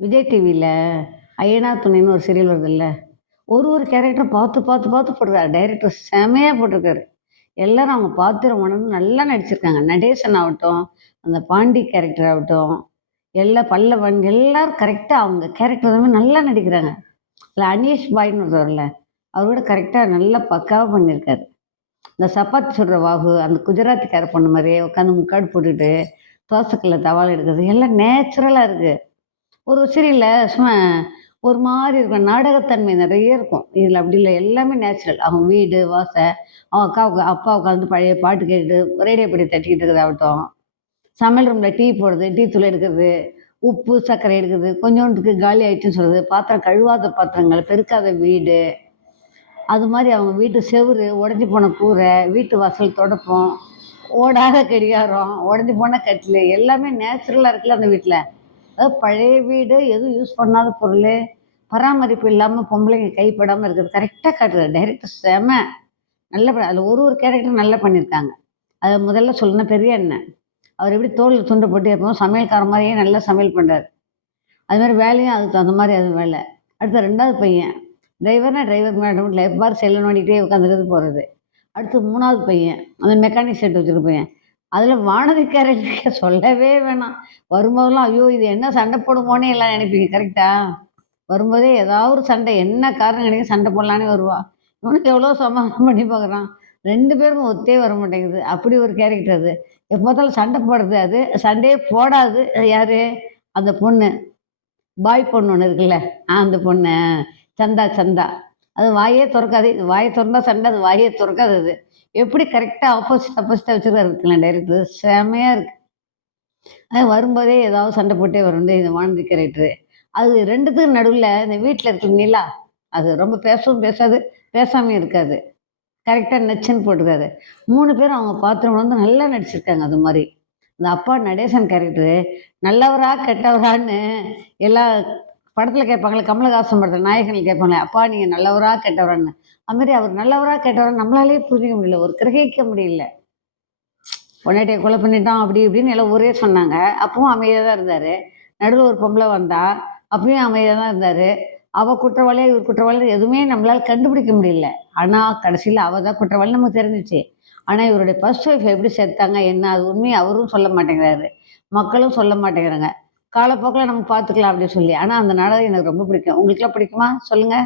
விஜய் டிவில ஐயனா துணைன்னு ஒரு சீரியல் வருதுல்ல. ஒரு கேரக்டர் பார்த்து, பார்த்து, பார்த்து போட்டிருக்காரு. டைரக்டர் செமையா போட்டிருக்காரு. எல்லாரும் அவங்க பாத்திரம் உணர்ந்து நல்லா நடிச்சிருக்காங்க. நடேசன் ஆகட்டும், அந்த பாண்டி கேரக்டர் ஆகட்டும், எல்லா பல்லவன் எல்லாரும் கரெக்ட்டா அவங்க கேரக்டர் எல்லாமே நல்லா நடிக்கிறாங்க. அதில அனீஷ் பாய்ன்னு ஒருத்தர்ல, அவரு கூட கரெக்ட்டா நல்லா பக்காவா பண்ணியிருக்காரு. இந்த சப்பாத்தி சுடுற வாகு, அந்த குஜராத்திக்கார பொண்ணு மாரியே உட்காந்து முக்காடு போட்டுட்டு, தோசைக்கல்ல தவால எடுக்கிறது எல்லாம் நேச்சுரலா இருக்கு. ஒரு சீரியல்ல சும்மா ஒரு மாரி இருக்கும். நாடகத்தன்மை நெறைய இருக்கும். இதில அப்படி இல்ல. எல்லாமே நேச்சுரல். அவங்க வீடு, அவங்க அப்பா உட்காந்து பழைய பாட்டு கேட்டுட்டு, ரேடியோ பெட்டிய தட்டிக்கிட்டு இருக்கிறதாகட்டும், சமையல் ரூம்ல டீ போடுறது, டீ தூள் எடுக்கிறது, உப்பு, சர்க்கரை எடுக்கிறது, கொஞ்சோண்டுக்கு காலி ஆயிடுச்சுன்னு சொல்றது, பாத்திரம் கழுவாத பாத்திரங்கள், பெருக்காத வீடு, அது மாரி அவங்க வீட்டு செவுரு, உடைஞ்சு போன கூரை, வீட்டு வாசல் தொடப்பம், ஓடாத கடிகாரம், உடைஞ்சு போன கட்டிலு, எல்லாமே நேச்சுரலா இருக்குல்ல அந்த வீட்ல. அதாவது பழைய வீடு, எதுவும் யூஸ் பண்ணாத பொருளு, பராமரிப்பு இல்லாம பொம்பளைங்க கைப்படாம இருக்கிறது கரெக்ட்டா காட்டுறாரு. டைரக்டர் செம! நல்ல படம். அதில ஒரு கேரக்டரும் நல்லா பண்ணியிருக்காங்க. அத முதல்ல சொல்லணும்னா பெரிய அண்ணன். அவர் எப்படி தோள்ல துண்ட போட்டு எப்பவும் சமையல்காரன் மாரியே நல்லா சமையல் பண்றாரு. அது மாரி வேலையும் அதுக்கு தகுந்த மாரி அது வேலை. அடுத்து 2வது பையன். டிரைவர்னா டிரைவர் மேடம் எப்பாரு செல்ல நோண்டிட்டே உட்காந்துருக்கிறது போறது. அடுத்து 3வது பையன். அந்த மெக்கானிக் செட் வச்சிருக்க பையன். அதில வானதி கேரக்டர் சொல்லவே வேணாம். வரும்போதெல்லாம் ஐயோ! இது என்ன சண்டை போடுமோன்னே எல்லாம் நினைப்பீங்க. கரெக்ட்டா? வரும்போதே ஏதாவது ஒரு சண்டை என்ன காரணம் கிடைக்கும் சண்டை போடலான்னே வருவா. இவனுக்கு எவ்வளோ சமாதானம் பண்ணி பார்க்குறான். 2 பேருக்கும் ஒத்தே வர மாட்டேங்குது. அப்படி ஒரு கேரக்டர் அது. எப்ப பார்த்தாலும் சண்டை போடுறது அது. சண்டையே போடாது. யாரு? அந்த பொண்ணு. பாய் பொண்ணு ஒண்ணு இருக்குல்ல. அந்த பொண்ணு. சந்தா சந்தா. அது வாயே தொறக்காது. இது வாய தொறந்தா சண்டை, அது வாயே தொறக்காது அது. எப்படி கரெக்ட்டா ஆப்போசிட்டா வச்சிருக்காரு பாத்தீங்களா டைரக்டர். செமையா இருக்கு. வரும்போதே ஏதாவது சண்டை போட்டே வரும். இந்த வானதி கேரக்டரு. அது 2த்துக்கும் நடுவுல இந்த வீட்ல இருக்கிற நிலா, அது ரொம்ப பேசவும் பேசாது, பேசாமயும் இருக்காது. கரெக்ட்டா நச்சுன்னு போட்டுருக்காரு. 3 பேரும் அவங்க பாத்திரம் உணர்ந்து நல்லா நடிச்சிருக்காங்க அது மாரி. அந்த அப்பா நடேசன் கேரக்டரு நல்லவரா, கெட்டவரான்னு எல்லா படத்துல கேட்பாங்கள்ல, கமலஹாசன் படத்துல நாயகன்ல கேட்பாங்களே, "அப்பா நீங்க நல்லவரா, கெட்டவரான்னு?" அது மாரி அவர் நல்லவரா, கெட்டவரான்னு நம்மளாலயே புரிஞ்சுக்க முடியல. ஒரு கிரகிக்க முடியல. பொண்டாட்டிய கொலை பண்ணிட்டான் அப்படி இப்படின்னு எல்லாம் ஊரே சொன்னாங்க. அப்பவும் அமைதியா தான் இருந்தாரு. நடுவுல ஒரு பொம்பள வந்தா, அப்பயும் அமைதியா தான் இருந்தாரு. அவ குற்றவாளியா, இவர் குற்றவாளியா எதுவுமே நம்மளால கண்டுபிடிக்க முடியல. ஆனா கடைசியில அவ தான் குற்றவாளின்னு நமக்கு தெரிஞ்சுச்சு. ஆனா இவருடைய ஃபர்ஸ்ட் ஒய்ஃப் எப்படி செத்தாங்க, என்ன அது உண்மைய அவரும் சொல்ல மாட்டேங்கிறாரு. மக்களும் சொல்ல மாட்டேங்கிறாங்க. காலப்போக்குல நம்ம பார்த்துக்கலாம் அப்படின்னு சொல்லி. ஆனா அந்த நாடகம் எனக்கு ரொம்ப பிடிக்கும். உங்களுக்கெல்லாம் பிடிக்குமா? சொல்லுங்க.